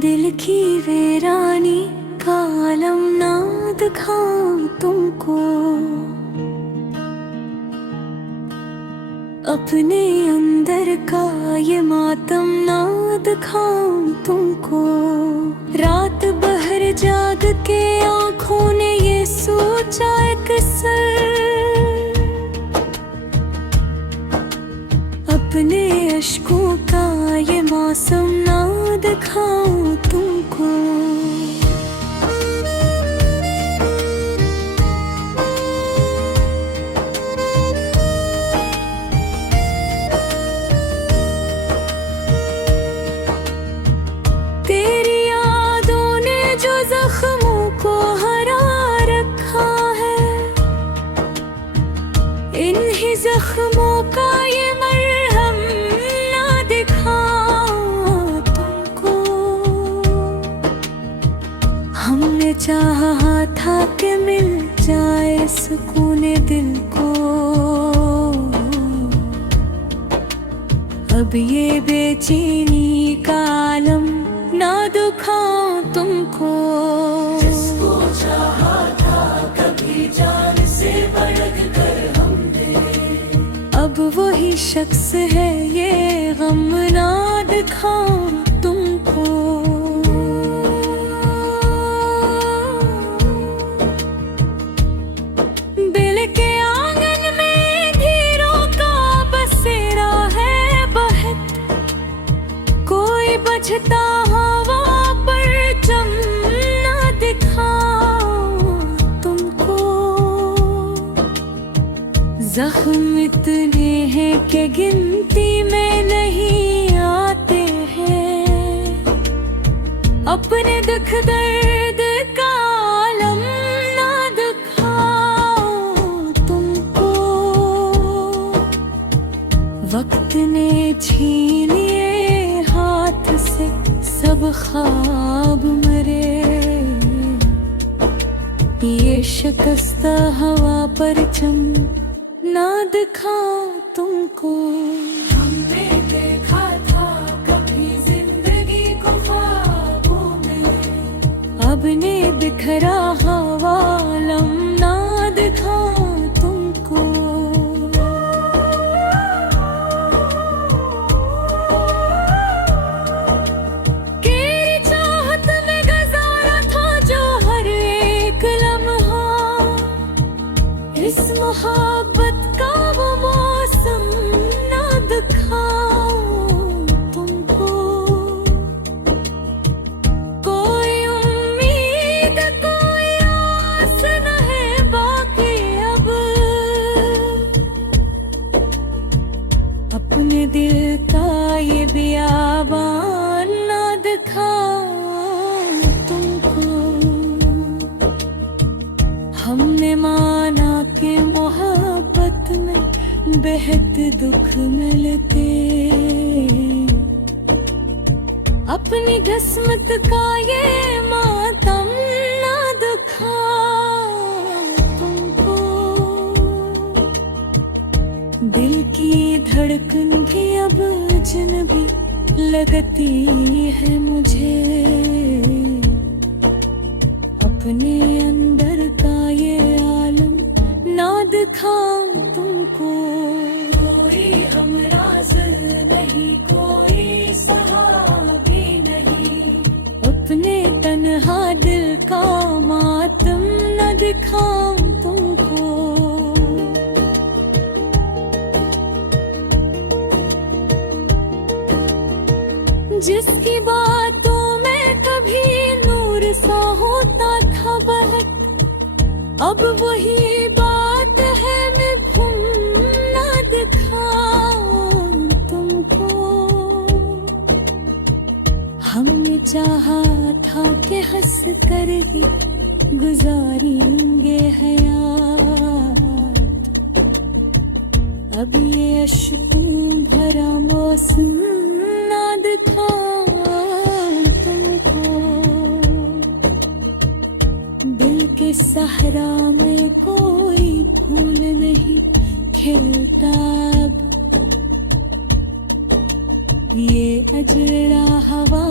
दिल की वीरानी का आलम ना दिखाऊं तुमको, अपने अंदर का ये मातम ना दिखाऊं तुमको। रात भर जाग के आँखों ने ये सोचा एक सर, अपने अश्कों का ये मौसम ना दिखाऊं तुमको। तेरी यादों ने जो जख्मों को हरा रखा है, इन्हीं जख्मों का ये मरहम ना दिखाऊं तुमको। हमने चाहा था कि मिल जाए सुकून दिल को, अब ये बेचैनी का आलम ना दिखाऊं तुमको। जिसको चाहा था कभी जान से बढ़ कर हमने, अब वही शख्स है ये गम ना दिखाऊं तुमको। दिल के आंगन में धीरों का बसेरा है बहत, कोई बजता हवा पर चम ना दिखाऊं तुमको। जख्म इतने हैं कि गिनती में नहीं आते हैं, अपने दुख दर्द का आलम ना दिखाऊं तुमको। वक्त ने छीन लिए हाथ से सब ख्वाब मरे, ये शिकस्ता हवा पर चम ना दिखाऊं तुमको। हमने देखा था कभी जिंदगी को ख्वाबों में, अब ने बिखरा हवा आलम ना दिखाऊं तुमको। तेरी चाहत में गुजारा था जो हर एक लम्हा, इस मोहब्बत का वो मौसम ना दिखाऊं तुमको। कोई उम्मीद कोई आस न है बाकी अब, अपने दिल का ये बियाबान ना दिखाऊं तुमको। हमने माना कि मोहब्बत में बेहद दुख मिलते, अपनी किस्मत का ये मातम ना दिखाऊं तुमको। दिल की धड़कन भी अब अजनबी लगती है मुझे, अपने अंदर का ये आलम ना दिखाऊं तुमको। कोई हमराज नहीं कोई सहाबी नहीं, अपने तन्हा दिल का मातम न दिखाऊं तुमको। जिसकी बातों में कभी नूर सा होता था बहक, अब वही बात है मैं भूल ना दिखाऊं तुमको। हमने चाहा था कि हंस कर ही गुजारेंगे हयात, अब ये अश्कों भरा मौसम ना दिखाऊं तुमको। दिल के सहरा में कोई फूल नहीं खिलता अब, ये अजरा हवा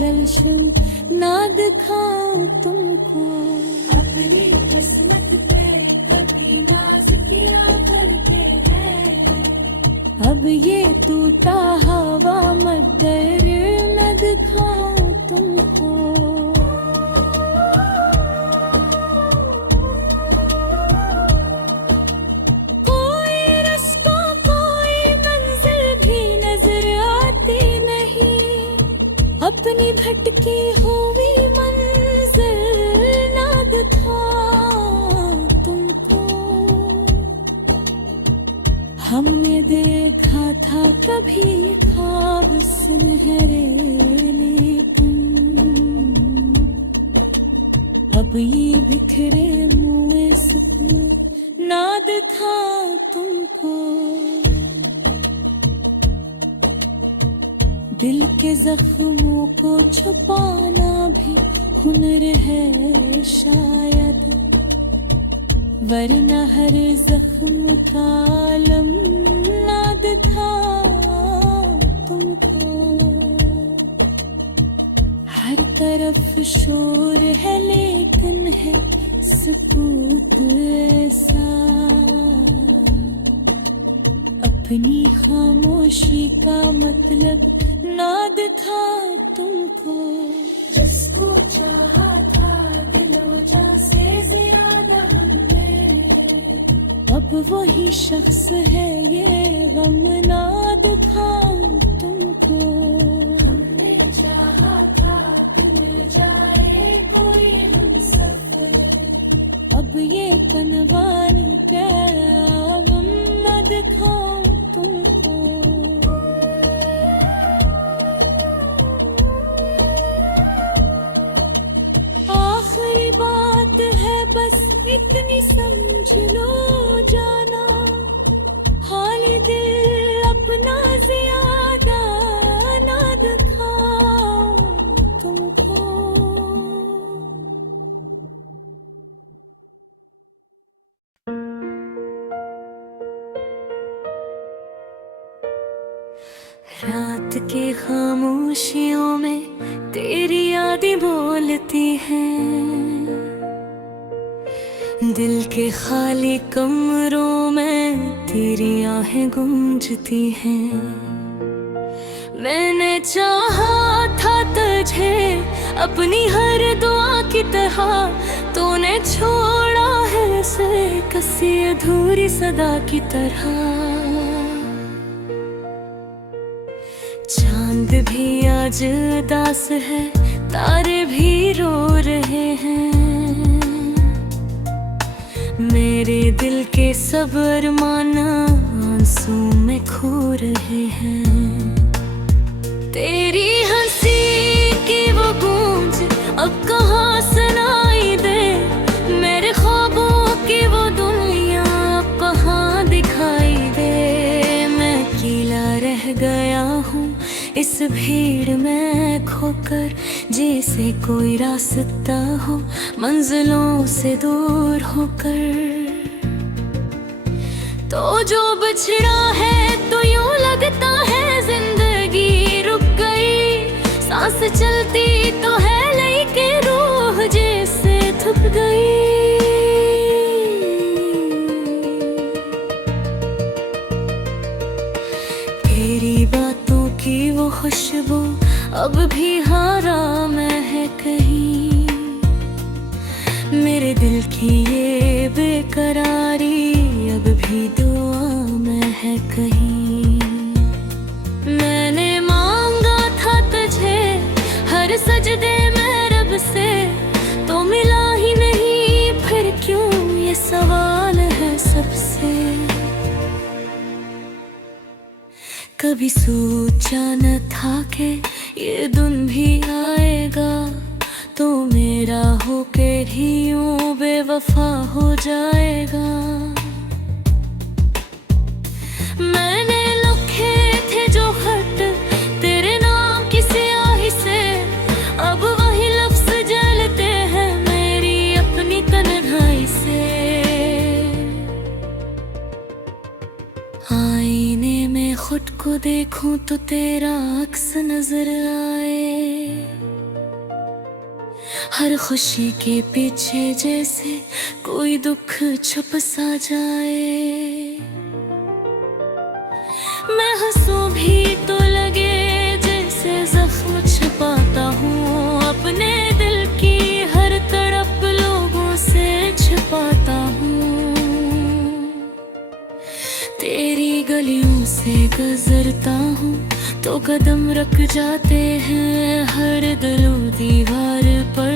गलशन ना दिखाऊं तुमको। अपनी किस्मत पे कभी नाज किया करके है। अब ये टूटा हवा मगर न दिखाऊं तुमको। कोई रास्ता कोई मंजिल भी नजर आती नहीं, अपनी भटकी हुई मंजिल ना दिखाऊं तुमको। हमने देखा था कभी ख्वाब सुनहरे, लेकिन अब ये बिखरे मुए सपने ना दिखाऊं तुमको। दिल के जख्मों को छुपाना भी हुनर है शायद, वरना हर जख्म का आलम ना दिखाऊं तुमको। हर तरफ शोर है लेकिन है सुकूत ऐसा, अपनी खामोशी का मतलब ना दिखा तुमको। जिसको चाहा था दिलो जा से ज्यादा हमने, अब वही शख्स है ये गम ना दिखाऊं तुमको। हमने चाहा था कि मिल जाए कोई हमसफर, अब ये कनवानी पैगाम न दिखाऊं तुमको। आखिरी बात है बस इतनी समझ लो जाना, हाली दिल अपना ज्यादा ना दिखाऊं तुमको। रात के खामोशियों में तेरी यादें बोलती हैं, दिल के खाली कमरों में तेरी आहें गूंजती हैं। मैंने चाहा था तुझे अपनी हर दुआ की तरह, तूने छोड़ा है उसे किसी अधूरी सदा की तरह। चांद भी आज उदास है, तारे भी रो रहे हैं, मेरे दिल के सब अरमान आंसू में खो रहे हैं। तेरी हंसी की वो गूंज अब कहाँ सुनाई दे, मेरे ख्वाबों की वो दुनिया अब कहाँ दिखाई दे। मैं अकेला रह गया हूँ इस भीड़ में खोकर, जैसे कोई रास्ता हो मंजिलों से दूर होकर। तो जो बिछड़ा है तो यूं लगता है जिंदगी रुक गई, सांस चलती तो है लेकिन रूह जैसे थक गई। तेरी बातों की वो खुशबू अब भी हारा में है कहीं, मेरे दिल की ये बेकरारी अब भी दुआ में है कहीं। मैंने मांगा था तुझे हर सजदे में रब से, तो मिला ही नहीं फिर क्यों, ये सवाल है सबसे। कभी सोचा न था कि ये दिन भी आएगा, तो मेरा होके भी यूं बेवफा हो जाएगा। मैंने लिखे थे जो खत तेरे नाम की स्याही से, अब वही लफ्ज जलते हैं मेरी अपनी तन्हाई से। आईने में खुद को देखूं तो तेरा अक्स नजर आए। हर खुशी के पीछे जैसे कोई दुख छुप सा जाए। मैं हंसूं भी तो लगे जैसे जख्म छुपाता हूँ, अपने दिल की हर तड़प लोगों से छिपाता हूँ। तेरी गलियों से गुजरता हूँ तो कदम रख जाते हैं, हर दिलो दीवार पर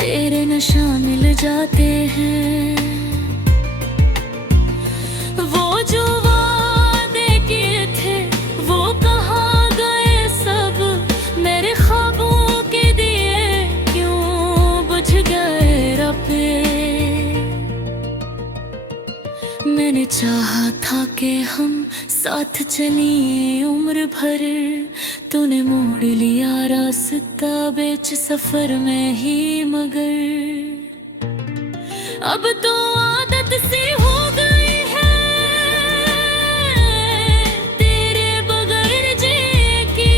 तेरे निशान मिल जाते हैं। वो जो वादे किए थे वो कहाँ गए सब, मेरे ख्वाबों के दिए क्यों बुझ गए रब्बे। मैंने चाहा था कि हम साथ चलिए उम्र भर, तूने मोड़ लिया रास्ता बीच सफर में ही, मगर अब तो आदत सी हो गई है तेरे बगैर जीने की।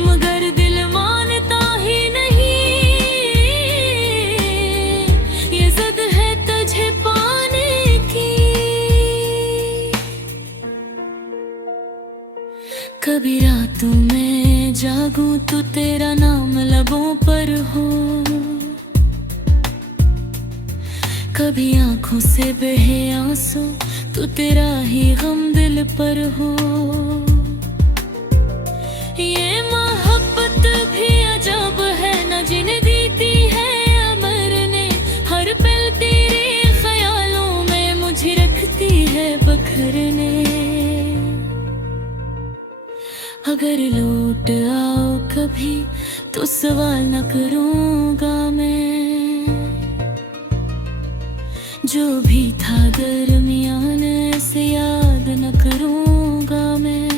मगर दिल मानता ही नहीं, ये जिद है तुझे पाने की। कभी रातों में जागूं तो तेरा नाम लबों पर हो, कभी आंखों से बहे आंसू तो तेरा ही गम दिल पर हो। ये मोहब्बत भी अजब है न जिन्हें दीती है अमर ने, हर पल तेरे ख्यालों में मुझे रखती है बखरने। अगर लौट आओ कभी तो सवाल न करूँगा मैं, जो भी था दरमियान ऐसे याद न करूँगा मैं।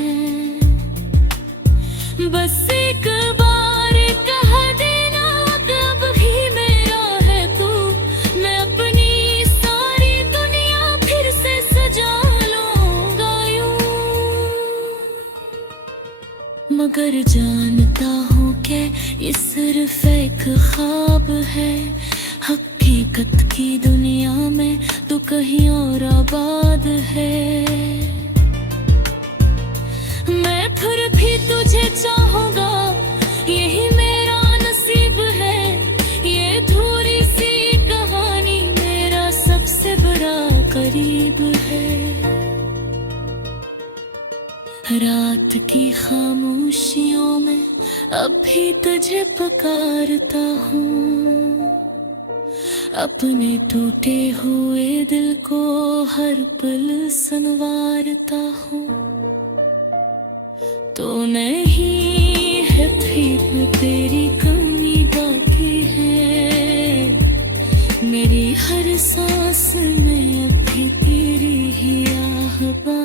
बस एक बार कह देना कब भी मेरा है तू, मैं अपनी सारी दुनिया फिर से सजा लूँगा यूं। मगर जानता हूँ कि ये सिर्फ एक ख्वाब है, हकीकत की दुनिया में तो कहीं और आबाद है। मैं फिर भी तुझे चाहूँगा, यही मेरा नसीब है। ये अधूरी सी कहानी मेरा सबसे बड़ा करीब है। रात की खामोशियों में अब भी तुझे पुकारता हूँ, अपने टूटे हुए दिल को हर पल संवारता हूँ। तो नहीं है ठीक में तेरी कमी बाकी है, मेरी हर सांस में अभी तेरी ही आह बाकी